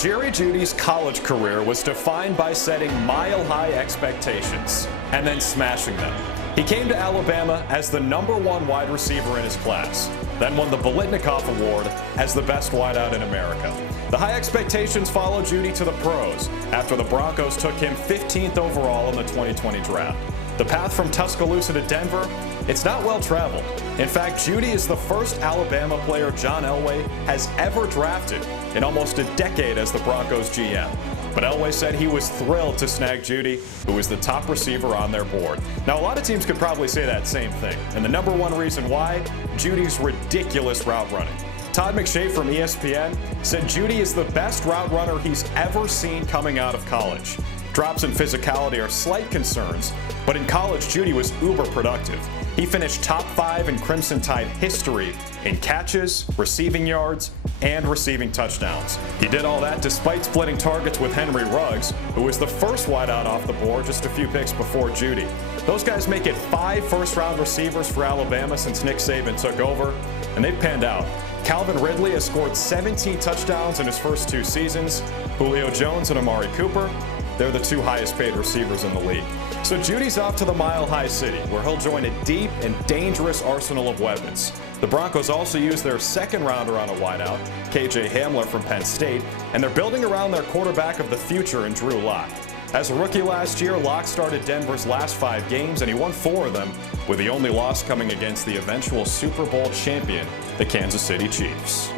Jerry Jeudy's college career was defined by setting mile-high expectations and then smashing them. He came to Alabama as the #1 wide receiver in his class, then won the Biletnikoff Award as the best wideout in America. The high expectations followed Jeudy to the pros after the Broncos took him 15th overall in the 2020 draft. The path from Tuscaloosa to Denver, it's not well traveled. In fact, Jeudy is the first Alabama player John Elway has ever drafted in almost a decade as the Broncos GM. But Elway said he was thrilled to snag Jeudy, who was the top receiver on their board. Now, a lot of teams could probably say that same thing. And the #1 reason why, Jeudy's ridiculous route running. Todd McShay from ESPN said Jeudy is the best route runner he's ever seen coming out of college. Drops in physicality are slight concerns, but in college, Jeudy was uber productive. He finished top 5 in Crimson Tide history in catches, receiving yards, and receiving touchdowns. He did all that despite splitting targets with Henry Ruggs, who was the first wideout off the board just a few picks before Jeudy. Those guys make it 5 first-round receivers for Alabama since Nick Saban took over, and they've panned out. Calvin Ridley has scored 17 touchdowns in his first 2 seasons. Julio Jones and Amari Cooper, they're the 2 highest paid receivers in the league. So Jeudy's off to the Mile High City, where he'll join a deep and dangerous arsenal of weapons. The Broncos also use their second rounder on a wideout, KJ Hamler from Penn State, and they're building around their quarterback of the future in Drew Lock. As a rookie last year, Lock started Denver's last 5 games, and he won 4 of them, with the only loss coming against the eventual Super Bowl champion, the Kansas City Chiefs.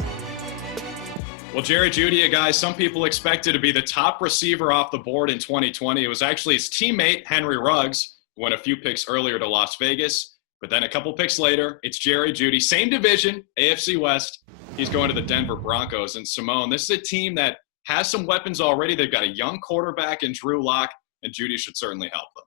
Well, Jerry Jeudy, a guy some people expected to be the top receiver off the board in 2020. It was actually his teammate, Henry Ruggs, who went a few picks earlier to Las Vegas. But then a couple picks later, it's Jerry Jeudy. Same division, AFC West. He's going to the Denver Broncos. And Simone, this is a team that has some weapons already. They've got a young quarterback in Drew Lock, and Jeudy should certainly help them.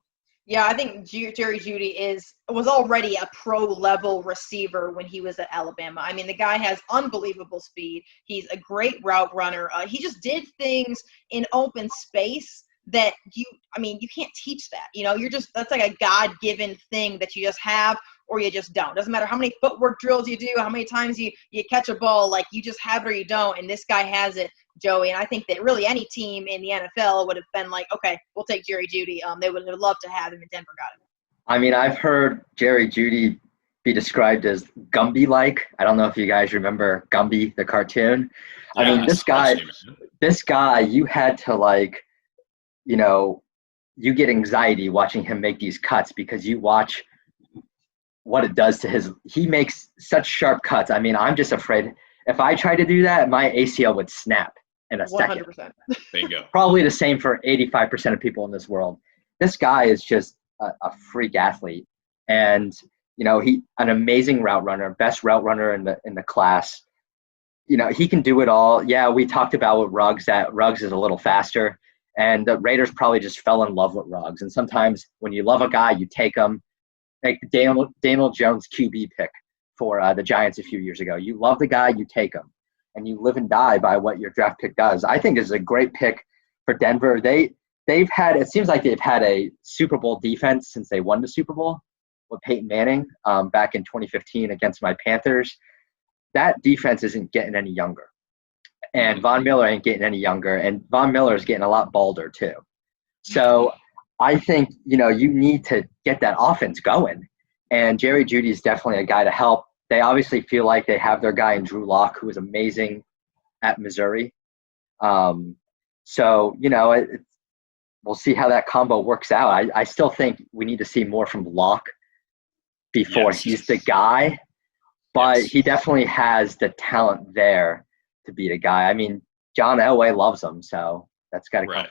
Yeah, I think Jerry Jeudy was already a pro-level receiver when he was at Alabama. I mean, the guy has unbelievable speed. He's a great route runner. He just did things in open space that you can't teach that. You know, that's like a God-given thing that you just have or you just don't. Doesn't matter how many footwork drills you do, how many times you catch a ball, like you just have it or you don't, and this guy has it. Joey, and I think that really any team in the NFL would have been like, okay, we'll take Jerry Jeudy. They would have loved to have him, and Denver got him. I mean, I've heard Jerry Jeudy be described as Gumby-like. I don't know if you guys remember Gumby, the cartoon. Yeah, I mean, this guy, you had to you get anxiety watching him make these cuts because you watch what it does to he makes such sharp cuts. I mean, I'm just afraid if I try to do that, my ACL would snap in a 100%. second. Bingo. Probably the same for 85% of people in this world. This guy is just a freak athlete. And, he an amazing route runner, best route runner in the class. He can do it all. Yeah, we talked about with Ruggs that Ruggs is a little faster. And the Raiders probably just fell in love with Ruggs. And sometimes when you love a guy, you take him. Like Daniel Jones QB pick for the Giants a few years ago. You love the guy, you take him. And you live and die by what your draft pick does. I think it's a great pick for Denver. It seems like they've had a Super Bowl defense since they won the Super Bowl with Peyton Manning back in 2015 against my Panthers. That defense isn't getting any younger. And Von Miller ain't getting any younger. And Von Miller is getting a lot balder too. So I think, you need to get that offense going. And Jerry Jeudy is definitely a guy to help. They obviously feel like they have their guy in Drew Lock, who is amazing at Missouri. We'll see how that combo works out. I still think we need to see more from Lock before he's the guy. But he definitely has the talent there to be the guy. I mean, John Elway loves him, so that's got to come.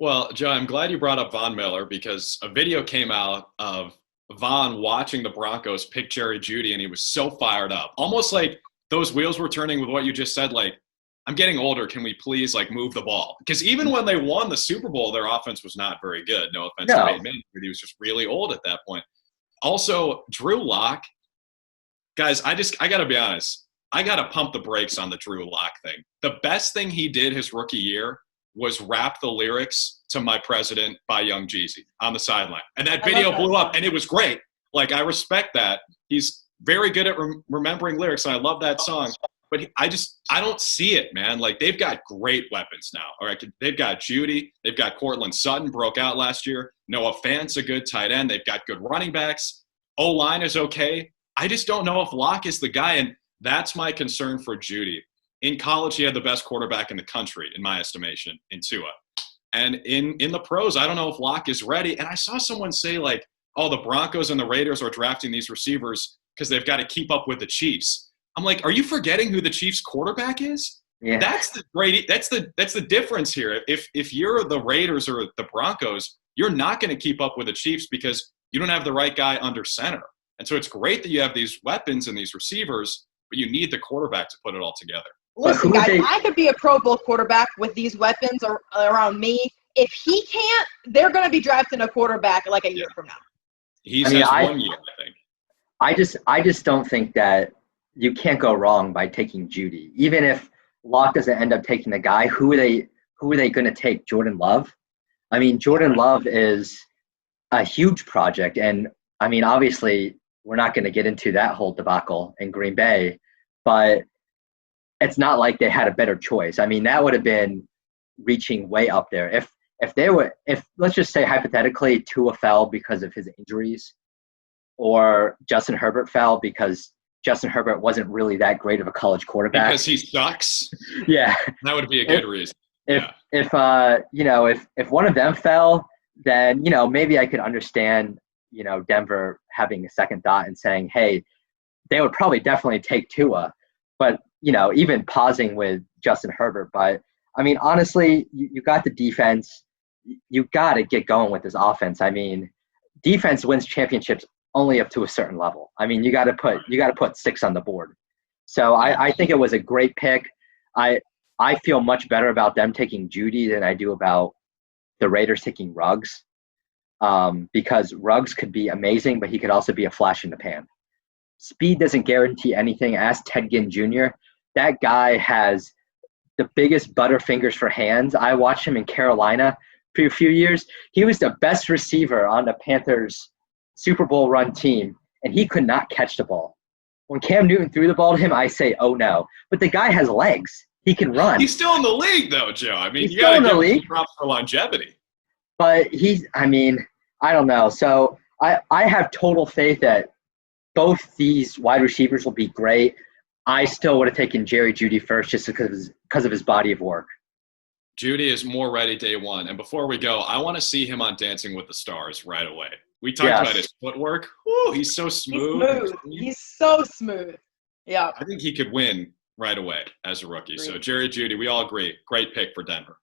Well, Joe, I'm glad you brought up Von Miller because a video came out of Von watching the Broncos pick Jerry Jeudy, and he was so fired up. Almost like those wheels were turning with what you just said, like, I'm getting older. Can we please, move the ball? Because even when they won the Super Bowl, their offense was not very good. No offense to Peyton Manning, but he was just really old at that point. Also, Drew Lock, guys, I got to be honest. I got to pump the brakes on the Drew Lock thing. The best thing he did his rookie year was rap the lyrics to My President by Young Jeezy on the sideline. And that video blew up, and it was great. I respect that. He's very good at remembering lyrics, and I love that song. but I don't see it, man. Like, they've got great weapons now. All right, they've got Jeudy, they've got Cortland Sutton, broke out last year. Noah Fant's a good tight end. They've got good running backs. O-line is okay. I just don't know if Locke is the guy, and that's my concern for Jeudy. In college, he had the best quarterback in the country, in my estimation, in Tua. And in the pros, I don't know if Locke is ready. And I saw someone say, like, oh, the Broncos and the Raiders are drafting these receivers because they've got to keep up with the Chiefs. I'm like, are you forgetting who the Chiefs quarterback is? Yeah. That's the difference here. If you're the Raiders or the Broncos, you're not going to keep up with the Chiefs because you don't have the right guy under center. And so it's great that you have these weapons and these receivers, but you need the quarterback to put it all together. Listen, guys, I could be a Pro Bowl quarterback with these weapons around me. If he can't, they're going to be drafting a quarterback like a year from now. He has 1 year, I think. I just don't think that you can't go wrong by taking Jeudy. Even if Locke doesn't end up taking the guy, who are they going to take? Jordan Love? I mean, Jordan Love is a huge project. And, I mean, obviously, we're not going to get into that whole debacle in Green Bay, but it's not like they had a better choice. I mean, that would have been reaching way up there. If let's just say hypothetically Tua fell because of his injuries, or Justin Herbert fell because Justin Herbert wasn't really that great of a college quarterback. Because he sucks? Yeah. That would be a good reason. If one of them fell, then, maybe I could understand, Denver having a second thought and saying, hey, they would probably definitely take Tua. But, even pausing with Justin Herbert. But, I mean, honestly, you got the defense. You got to get going with this offense. I mean, defense wins championships only up to a certain level. I mean, you got to put 6 on the board. So I think it was a great pick. I feel much better about them taking Jeudy than I do about the Raiders taking Ruggs, because Ruggs could be amazing, but he could also be a flash in the pan. Speed doesn't guarantee anything. Ask Ted Ginn Jr. That guy has the biggest butterfingers for hands. I watched him in Carolina for a few years. He was the best receiver on the Panthers' Super Bowl run team, and he could not catch the ball. When Cam Newton threw the ball to him, I say, oh no. But the guy has legs. He can run. He's still in the league, though, Joe. I mean, he's you got to give him some props for longevity. But I don't know. So I have total faith that both these wide receivers will be great. I still would have taken Jerry Jeudy first just because of his body of work. Jeudy is more ready day one. And before we go, I want to see him on Dancing with the Stars right away. We talked about his footwork. Woo, he's so smooth. He's so smooth. Yeah. I think he could win right away as a rookie. So Jerry Jeudy, we all agree. Great pick for Denver.